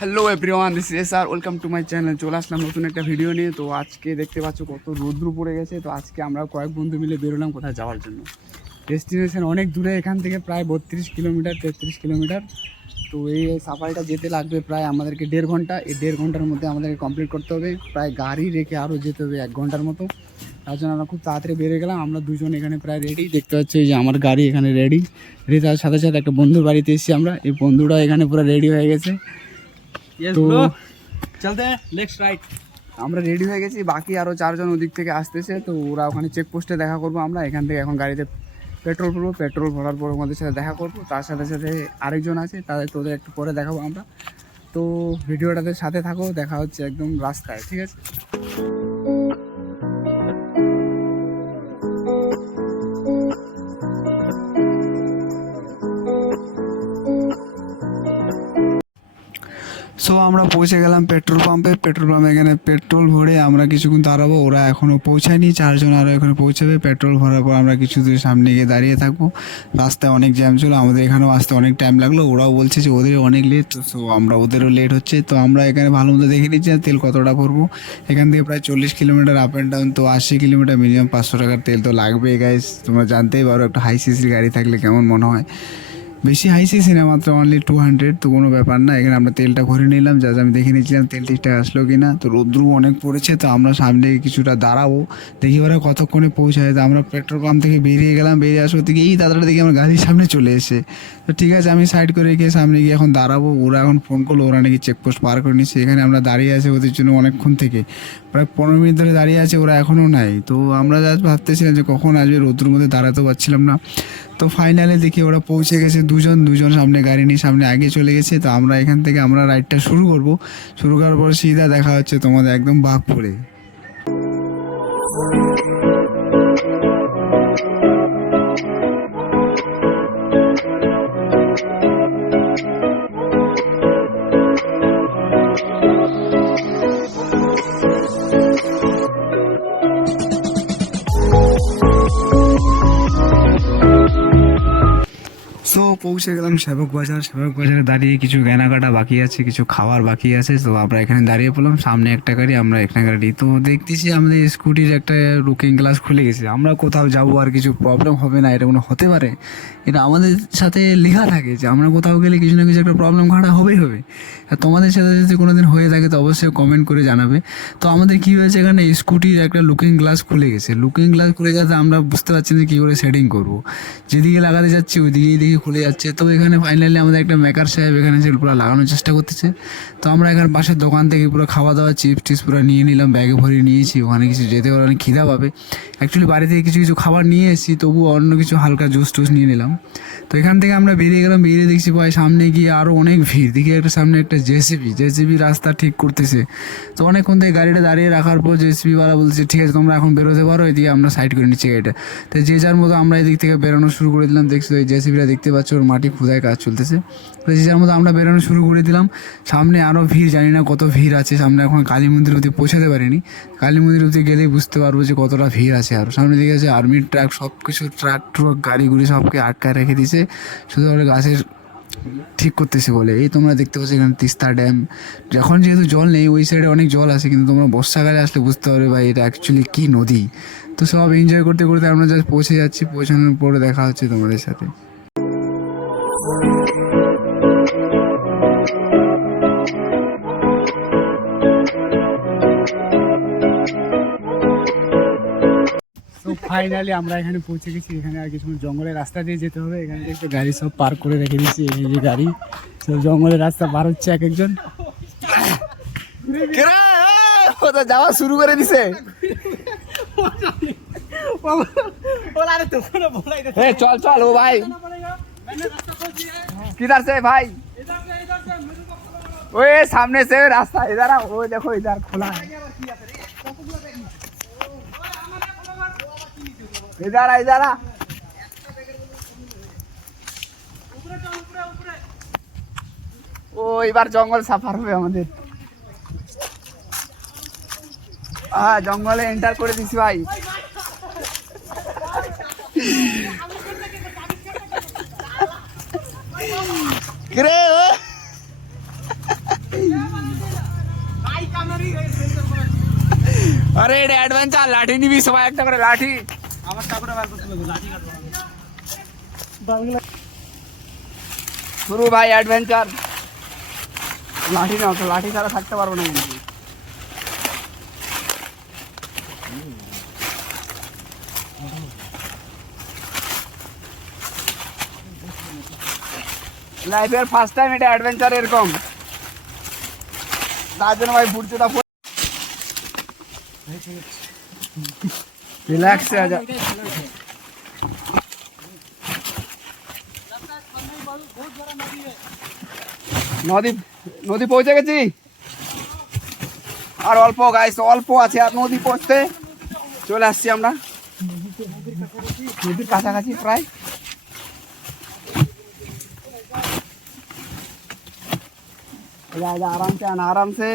Hello everyone this is R welcome to my channel চলে আসলাম নতুন একটা ভিডিও নিয়ে। তো আজকে দেখতে পাচ্ছ কত রৌদ্র পড়ে গেছে। তো আজকে আমরা কয়েক বন্ধু মিলে বেরোলাম কোথায় যাওয়ার জন্য। ডেস্টিনেশন অনেক দূরে, এখান থেকে প্রায় বত্রিশ কিলোমিটার, তেত্রিশ কিলোমিটার। তো এই সাফারিটা যেতে লাগবে প্রায় আমাদেরকে দেড় ঘণ্টা। এই দেড় ঘণ্টার মধ্যে আমাদেরকে কমপ্লিট করতে হবে। প্রায় গাড়ি রেখে আরও যেতে হবে এক ঘণ্টার মতো। তার জন্য আমরা খুব তাড়াতাড়ি বেরিয়ে গেলাম। আমরা দুজন এখানে প্রায় রেডি দেখতে পাচ্ছি যে আমার গাড়ি এখানে রেডি রেডি তার সাথে সাথে একটা বন্ধুর বাড়িতে এসেছি আমরা। এই বন্ধুটা এখানে পুরো রেডি হয়ে গেছে। চলতে রাইট আমরা রেডি হয়ে গেছি। বাকি আরও চারজন ওদিক থেকে আসতেছে তো ওরা ওখানে চেকপোস্টে দেখা করব। আমরা এখান থেকে এখন গাড়িতে পেট্রোল ভরবো। পেট্রোল ভরার পর ওদের সাথে দেখা করব। তার সাথে সাথে আরেকজন আছে তাদের তোদের একটু পরে দেখাবো আমরা। তো ভিডিওটাতে সাথে থাকো দেখা হচ্ছে একদম রাস্তায় ঠিক আছে? সো আমরা পৌঁছে গেলাম পেট্রোল পাম্পে। পেট্রোল পাম্পে এখানে পেট্রোল ভরে আমরা কিছুক্ষণ দাঁড়াবো। ওরা এখনও পৌঁছায়নি। চারজন আরও এখানে পৌঁছাবে। পেট্রোল ভরার পর আমরা কিছু দূর সামনে গিয়ে দাঁড়িয়ে থাকব। রাস্তায় অনেক জ্যাম ছিল। আমাদের এখানেও আসতে অনেক টাইম লাগল। ওরাও বলছে যে ওদের অনেক লেট সো আমরা ওদেরও লেট হচ্ছে। তো আমরা এখানে ভালো মতো দেখে নিচ্ছি তেল কতটা ভরবো। এখান থেকে প্রায় চল্লিশ কিলোমিটার আপ অ্যান্ড ডাউন তো আশি কিলোমিটার মিনিমাম পাঁচশো টাকার তেল তো লাগবে গাইস তোমরা জানতেই পারো, একটা হাই সিসির গাড়ি থাকলে কেমন মনে হয়। বেশি হাই সিসি না মাত্র অনলি টু হান্ড্রেড তো কোনো ব্যাপার না। এখানে আমরা তেলটা ভরে নিলাম, যা আমি দেখে নিয়েছিলাম, তেল ঠিকঠাক আসলো কি না তো রৌদ্র অনেক পড়েছে, তো আমরা সামনে কিছুটা দাঁড়াবো। দেখি ওরা কতক্ষণে পৌঁছায়। তো আমরা পেট্রোল পাম্প থেকে বেরিয়ে গেলাম, বেরিয়ে আসব থেকে এই দাদাটা দেখি আমার গাড়ির সামনে চলে এসে তো ঠিক আছে, আমি সাইড করে গিয়ে সামনে গিয়ে এখন দাঁড়াবো। ওরা এখন ফোন করল, ওরা নাকি চেকপোস্ট পার করে নিচ্ছে। এখানে আমরা দাঁড়িয়ে আছি ওদের জন্য অনেকক্ষণ থেকে। প্রায় পনেরো মিনিট ধরে দাঁড়িয়ে আছে, ওরা এখনও নাই। তো আমরা যা ভাবতেছিলাম যে কখন আসবে রৌদ্রের মধ্যে দাঁড়াতে পারছিলাম না। তো ফাইনালে দেখি ওরা পৌঁছে গেছে, দুজন দুজন সামনে গাড়ি নিয়ে সামনে আগে চলে গেছে। তো আমরা এখান থেকে আমরা রাইডটা শুরু করব। শুরু করার পর সিধা দেখা হচ্ছে তোমাদের একদম বাঘপুরে সেবক বাজার, সেবক বাজারে দাঁড়িয়ে কিছু কেনাকাটা বাকি আছে, কিছু খাবার বাকি আছে, তো আমরা এখানে দাঁড়িয়ে পড়লাম। সামনে একটা গাড়ি, আমরা এখানে গাড়ি। তো দেখতেছি আমাদের স্কুটির একটা লুকিং গ্লাস খুলে গেছে। আমরা কোথাও যাব আর কিছু প্রবলেম হবে না, এটা কোনো হতে পারে। এটা আমাদের সাথে লেখা থাকে যে আমরা কোথাও গেলে কিছু না কিছু একটা প্রবলেম ঘাটা হবেই হবে। আর তোমাদের সাথে যদি কোনো দিন হয়ে থাকে, তো অবশ্যই কমেন্ট করে জানাবে। তো আমাদের কী হয়েছে এখানে, স্কুটির একটা লুকিং গ্লাস খুলে গেছে। লুকিং গ্লাস খুলে যাতে আমরা বুঝতে পারছি না কী করে সেটিং করব। যেদিকে লাগাতে যাচ্ছি, ওইদিকেই দেখি খুলে যাচ্ছে। তো এখানে ফাইনালি আমাদের একটা মেকার সাহেব এখানে যে পুরো লাগানোর চেষ্টা করতেছে। তো আমরা এখানে পাশের দোকান থেকে পুরো খাওয়া দাওয়া চিপস টিপস পুরো নিয়ে নিলাম ব্যাগে ভরে নিয়েছি, ওখানে কিছু যেতে পারে খিদা পাবে। অ্যাকচুয়ালি বাড়ি থেকে কিছু কিছু খাবার নিয়ে এসেছি, তবুও অন্য কিছু হালকা জুস টুস নিয়ে নিলাম। তো এখান থেকে আমরা বেরিয়ে গেলাম, বেরিয়ে দেখছি ভাই সামনে গিয়ে আরও অনেক ভিড়। দিকে একটা সামনে একটা জেসিবি জেসিবি রাস্তা ঠিক করতেছে। তো অনেকক্ষণ থেকে গাড়িটা দাঁড়িয়ে রাখার পর জেসিবিওয়ালা বলছে, ঠিক আছে, তোমরা এখন বেরোতে পারো, এদিকে আমরা সাইড করে নিচ্ছি গাড়িটা। তো যে যার মতো আমরা এদিক থেকে বেরোনো শুরু করে দিলাম। দেখছি ওই জেসিবিটা দেখতে পাচ্ছ ওর মাটি খুদায় কাজ চলতেছে। তো যে যার মতো আমরা বেরোনো শুরু করে দিলাম। সামনে আরও ভিড়, জানি না কত ভিড় আছে। সামনে এখন কালী মন্দির অবধি পৌঁছাতে পারিনি। কালী মন্দির অবধি গেলেই বুঝতে পারব যে কতটা ভিড় আছে আর। সামনে দিকে আছে আর্মির ট্রাক সব কিছু ট্রাক ট্রুক গাড়িগুড়ি সবকে আটকায় রেখে দিয়েছে। শুধু গাছের ঠিক করতেছে বলে। এই তোমরা দেখতে পাচ্ছ এখানে তিস্তা ড্যাম। যখন যেহেতু জল নেই, ওই সাইডে অনেক জল আছে, কিন্তু তোমরা বর্ষাকালে আসলে বুঝতে পারবে ভাই এটা অ্যাকচুয়ালি কী নদী। তো সব এনজয় করতে করতে আমরা জাস্ট পৌঁছে যাচ্ছি। পৌঁছানোর পরে দেখা হচ্ছে তোমাদের সাথে। ফাইনালি আমরা এখানে পৌঁছে গেছি এখানে আর কিছু জঙ্গলের রাস্তা দিয়ে যেতে হবে এখানে দেখতে গাড়ি সব পার্ক করে রেখে দিয়েছি এই যে গাড়ি সব জঙ্গলের রাস্তা পার হচ্ছে এক একজন কোথাও যাওয়া শুরু করে দিছে এ, চল চল ও ভাই किधर से भाई ओए सामने से रास्ता इधर आ वो देखो इधर खुला है এদারা এদারা ও, এবার জঙ্গল সাফার হবে আমাদের। হ্যাঁ জঙ্গলে এন্টার করে দিছি ভাই। কিরে আরে, এটা অ্যাডভেঞ্চার লাঠি নিবি সবাই একটা করে, লাঠি। আমার টাকাটা বার করতে হবে লাঠি কাটবো শুরু ভাই অ্যাডভেঞ্চার লাঠি নাও তো লাঠি ছাড়া থাকতে পারব না কিন্তু। লাইফের ফার্স্ট টাইম এটা অ্যাডভেঞ্চার এরকম। তার জন্য ভাই ফুটছুটা রিল্যাক্স হয়ে যা নদী নদী পৌঁছে গেছি। আর অল্প গাইস অল্প আছে আর নদী পৌঁছতে। চলে আসছি আমরা। নদীর কাছাকাছি প্রায়। যা যা আরামসে আন, আরামসে।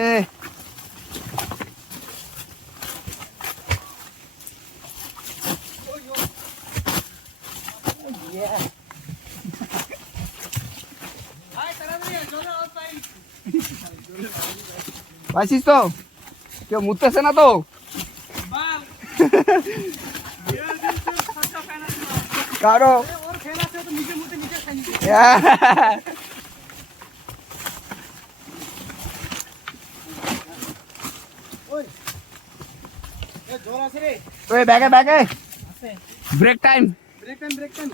পাইছিস তো কেউ মুততেছে না তো কারও ওর ফেল আছে তো নিচে মুটে নিচে খাই এ জোর আছে রে তো এই ব্যাগে ব্যাগে আছে break time break time break time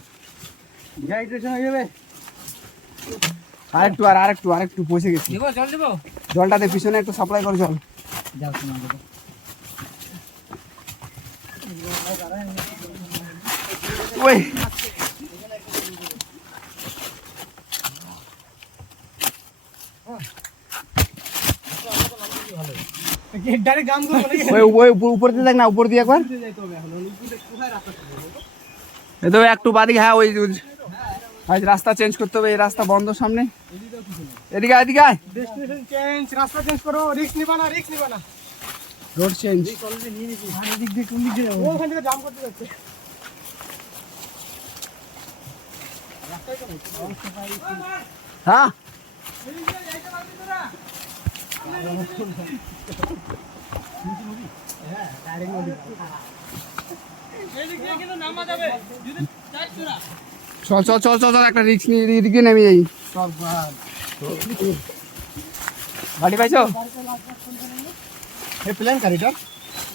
dehydration হয়ে যাবে আরেকটু আর আরেকটু আরেকটু পৌঁছে গেছি দেবো জল দেবো জলটাতে পিছনে একটু সাপ্লাই করে জল। ওই। ডাইরেক্ট গাম করব নাকি? ওই ওই উপর- দিয়ে দেখ না উপর দিয়ে একবার। এখন উপরে কোথায় রাস্তা এ তো একটু বাদিকে হ্যাঁ ওই ওই- আজ রাস্তা চেঞ্জ করতে হবে এই রাস্তা বন্ধ সামনে। এদিকে এদিকে ডেস্টিনেশন চেঞ্জ রাস্তা চেঞ্জ করো রিস্ক নিবা না রিস্ক নিবা না। রোড চেঞ্জ অলরেডি নিয়ে নিয়েছি আর এদিক দিয়ে কোন দিক যাব? ওখান থেকে জাম করতে যাচ্ছে। হ্যাঁ? চল চল চল চল চল একটা রিক্স নিয়ে এদিকে নেমে যাই। সব গাড়ি পাইছো এই প্ল্যান গাড়িটা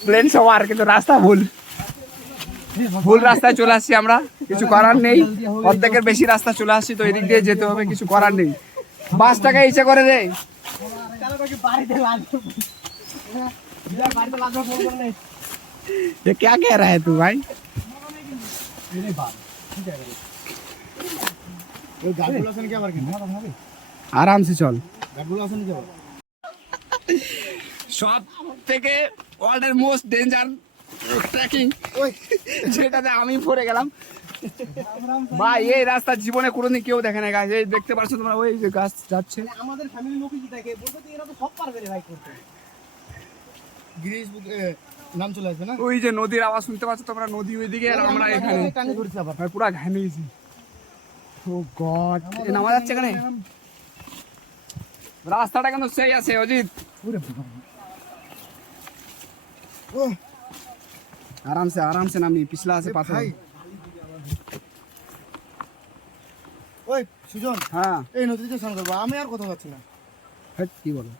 প্লেন সবার কিন্তু রাস্তা ভুল ভুল রাস্তায় চলে আসছি আমরা কিছু করার নেই অর্ধেকের বেশি রাস্তা চলে আসছি তো এদিক দিয়ে যেতে হবে কিছু করার নেই বাসটাকে ইচ্ছে করে রে কালো কাকি বাড়িতে লাগবে বিরাট বাড়িতে লাগবে ফোন করে নেই ये क्या कह रहा है तू भाई এই বাপ আরামসে চল। সব থেকে ওয়ার্ল্ড এর মোস্ট ডেঞ্জার ট্রেকিং যেটাতে আমি পড়ে গেলাম। ভাই এই রাস্তা জীবনে কোনোদিন কেউ দেখে না গাছ এই দেখতে পাচ্ছ তোমরা ওই যে গাছ যাচ্ছে। মানে আমাদের ফ্যামিলির লোকই কি দেখে বলবে তো এরা তো সব ভাই করতে নাম চলে আসবে না? ওই যে নদীর আওয়াজ শুনতে পাচ্ছ তোমরা নদী ওইদিকে আর আমরা এখানে। আবার। মানে পুরো ঘামিয়েছি ও গড নামা যাচ্ছে এখানে? রাস্তাটা কিন্তু সেই আছে অজিত পুরো आराम से आराम से नामी पिछला से पास ভাই ওই সুজন हाँ এই নদীতে স্নান করবো আমি আর কোথাও যাচ্ছি না हट की बोलो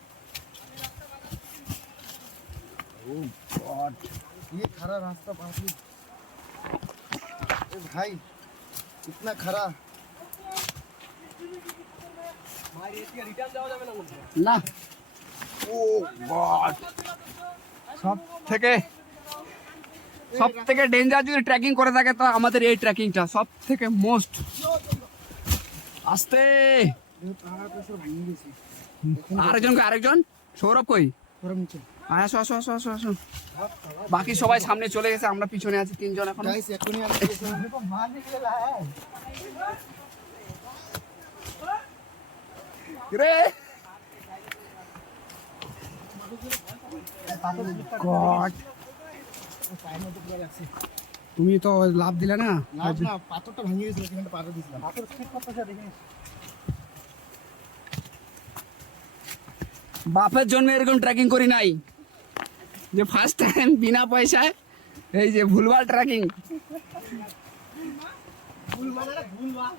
ये खरा रास्ता बाकी ए भाई इतना खरा না। Oh God. সব থেকে সব থেকে ডেঞ্জার যদি ট্রেকিং করে থাকে তো আমাদের এই ট্রেকিংটা সব থেকে মোস্ট আস্তে। আরেকজন আরেকজন। সৌরভ কই? আয়, আসো আসো আসো আসো আসো। বাকি সবাই সামনে চলে গেছে আমরা পিছনে আছি তিনজন এখন। রে তুমি তো লাভ দিলে না? পাথরটা ভেঙে গেছিল সেখানে পাথর দিছিলাম বাপের জন্য এরকম ট্রেকিং করি নাই। যে ফার্স্ট টাইম বিনা পয়সায় এই যে ভুলভাল ট্রেকিং ভুলভাল ভুলভাল।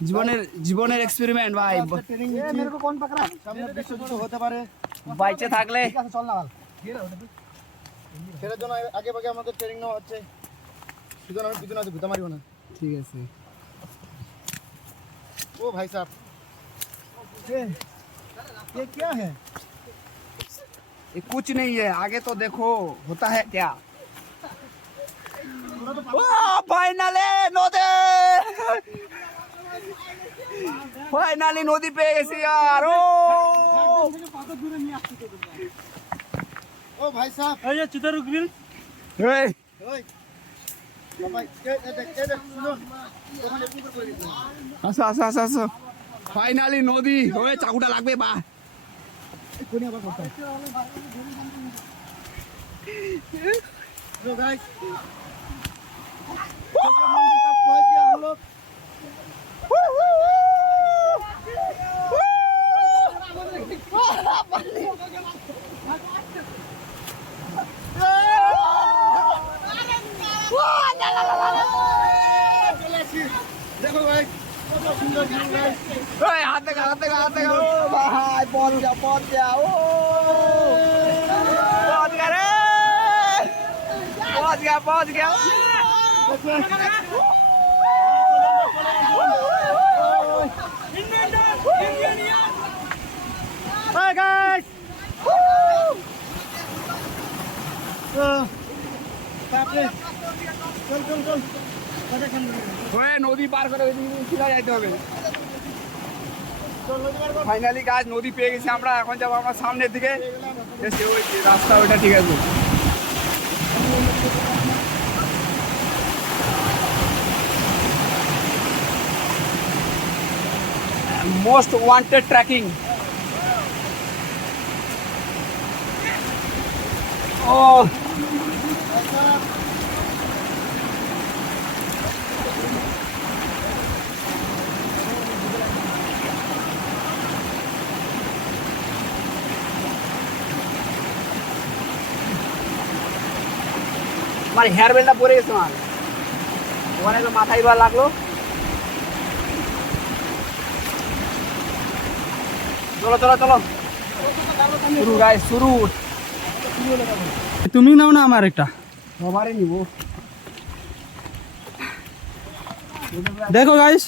জীবনের জীবনের এক্সপেরিমেন্ট ভাই ট্রেনিং এ মেরে কো কোন পাকড়া সামনে বিশ্ব যুদ্ধ হতে পারে বাইচে থাকলে ঠিক আছে চল না বাল সেটার জন্য আগে ভাগে আমাদের ট্রেনিং নেওয়া হচ্ছে সুতরাং আমি পিছনে আছে ঘুতা মারিব না ঠিক আছে ओ भाई साहब ये ये क्या है ये कुछ नहीं है आगे तो देखो होता है क्या ফাইনালে নদী Hai nali nodi pegesi yaar oh. Oh, bhai sah. Ayo cinta rugil. Hey. Asa asa asa asa. Hai nali nodi, oh cak udah ya Look guys. Oh! হাত দেখা হাত দেখা হাত দেখা ও ভাই পথ যা পথ যা ও পথ গা রে পথ গা পথ গা Hi guys. তারপরে চল চল চল কতক্ষণ ওই নদী পার করে ওইদিকে চলে যাইতে হবে চল নদী পার কর ফাইনালি গাছ নদী পেয়ে গেছি আমরা এখন যাব আমার সামনের দিকে এসে ওই যে রাস্তা ওইটা ঠিক আছে মোস্ট ওয়ান্টেড ট্র্যাকিং ও আমার হেয়ার বেলটা পরে গেছে আমার ওখানে তো মাথায় বার লাগল। চলো চলো চলো। শুরু গাই শুরু। তুমি নাও না আমার একটা নিব। দেখো গাইস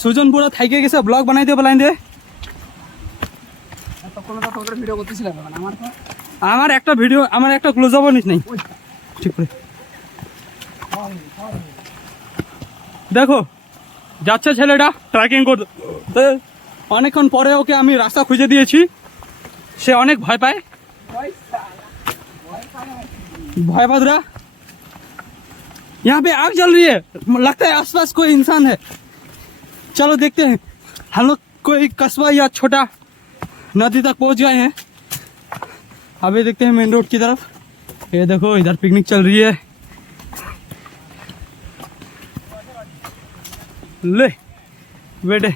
সুজন পুরো থাইকে গেছে ব্লগ বানাই দিয়ে বলাই এখন আমার একটা ভিডিও আমার একটা ক্লোজ আপ নিস নাই। ঠিক করে। দেখো যাচ্ছে ছেলেটা ট্রেকিং করতে অনেকক্ষণ পরে ওকে আমি রাস্তা খুঁজে দিয়েছি। সে অনেক ভয় পায়। भय बद रहा यहाँ पे आग जल रही है। लगता है आसपास कोई इंसान है। चलो देखते हैं। हम लोग कोई कस्बा या छोटा नदी तक पहुँच गए हैं। अभी देखते हैं मेन रोड की तरफ़। ये देखो, इधर पिकनिक चल रही है। ले बेटे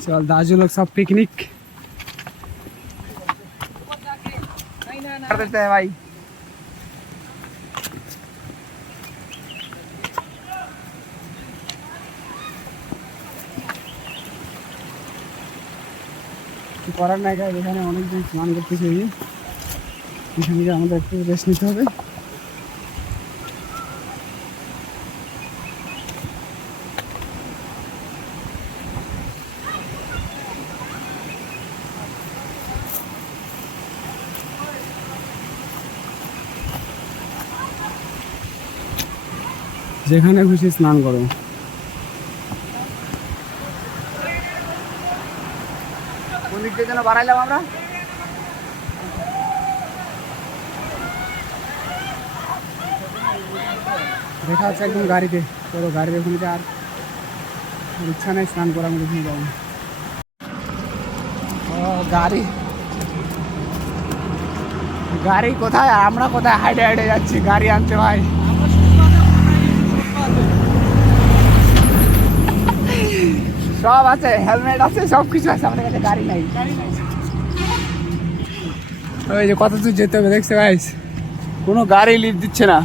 चल, दाजू लोग सब पिकनिक कर देते हैं भाई করার নাই গাইজ এখানে অনেকজন স্নান করতেছে এই যে। এখানে গিয়ে আমাদের একটু রেস্ট নিতে হবে যেখানে খুশি স্নান করো। বাড়াইলাম আমরা? দেখা হচ্ছে একদম গাড়িতে। চলো গাড়িতে ওখানে আর ইচ্ছা নেই স্নান করা আমি যাব গাড়ি। গাড়ি কোথায়? আমরা কোথায়? হাইডে হাইডে যাচ্ছি। গাড়ি আনতে ভাই। সব আছে হেলমেট আছে সব কিছু আছে, আমাদের কাছে গাড়ি নাই। ওই যে কত দূর যেতে হবে, দেখছ ভাই কোনো গাড়ি লিড দিচ্ছে না।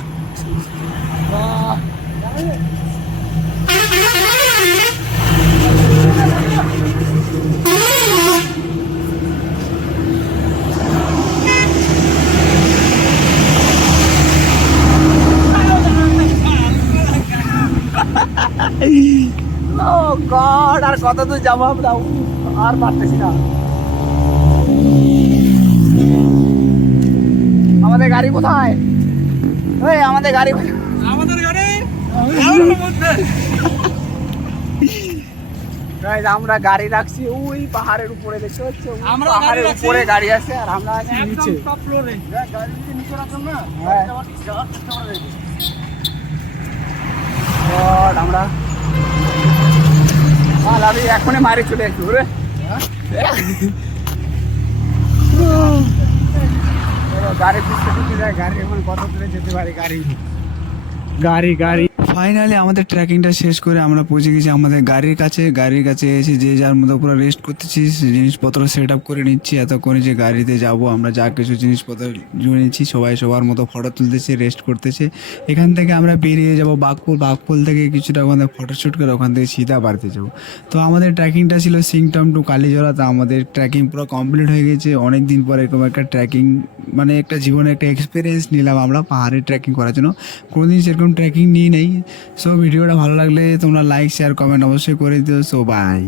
ও গড আর কত দূর যাব আমরা। আর পারতেছি না। আমাদের গাড়ি কোথায়? ওই আমাদের গাড়ি? আমাদের গাড়ি? আমরা গাড়ি রাখছি ওই পাহাড়ের উপরে দেখতে পাচ্ছ? পাহাড়ের উপরে গাড়ি আছে আর আমরা আছি নিচে। মাল আমি এখনই মারি চলে আসব রে গাড়ি যায় গাড়ি এখন কত দূরে যেতে পারে গাড়ি। গাড়ি গাড়ি। ফাইনালি আমাদের ট্রেকিংটা শেষ করে আমরা পৌঁছে গেছি আমাদের গাড়ির কাছে। গাড়ির কাছে এসে যে যার মতো পুরো রেস্ট করতেছি জিনিসপত্র সেট আপ করে নিচ্ছি। এতক্ষণে যে গাড়িতে যাব, আমরা যা কিছু জিনিসপত্র নিচ্ছি, সবাই সবার মতো ফটো তুলতেছে রেস্ট করতেছে। এখান থেকে আমরা বেরিয়ে যাব বাঘপুল। বাঘপুল থেকে কিছুটা ওখানে ফটোশ্যুট করে ওখান থেকে সিধা বাড়িতে যাব। তো আমাদের ট্রেকিংটা ছিল সিংটম টু কালীজোড়া তো আমাদের ট্রেকিং পুরো কমপ্লিট হয়ে গেছে। অনেক দিন পর এরকম একটা ট্রেকিং মানে একটা জীবনে একটা এক্সপিরিয়েন্স নিলাম আমরা পাহাড়ে ট্রেকিং করার জন্য। কোনোদিন সেরকম ট্রেকিং নিয়ে নেই। সো ভিডিওটা ভালো লাগলে তোমরা লাইক শেয়ার কমেন্ট অবশ্যই করে দিও। So by